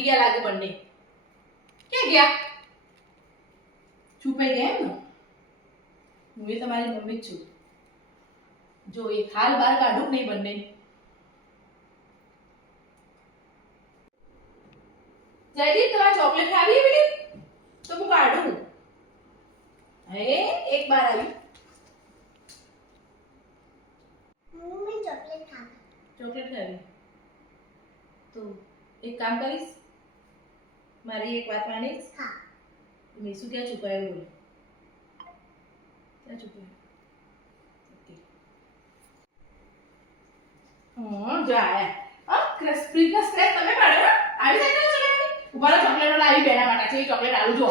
ઊંઘી ગયા લાગે બંને. ક્યાં ગયા? છુપાઈ ગયા એમ ને? હું એ તમારી મમ્મી જ છું. જો એક હાલ બહાર કાઢું કે નહીં બંને. જયદીપ તમારે ચોકલેટ ખાવી બેટી? તો હું કાઢું. હે એક બાર આવી. મમ્મી ચોકલેટ ખાવી. ચોકલેટ ખાવી તો એક કામ કરીશ, મારી એક વાત માનીશ. હા. મીસુ ક્યાં છુપાયું બોલ? ક્યાં છુપાયું? ઓકે જો આયા. સ્પ્રિંગના સ્ક્રેચ તમે પાડ્યો ને? આવી જાય તો ચોકલેટ ઉભા ચોકલેટ લાવી બેના માટે છે. ચોકલેટ આલુ જો.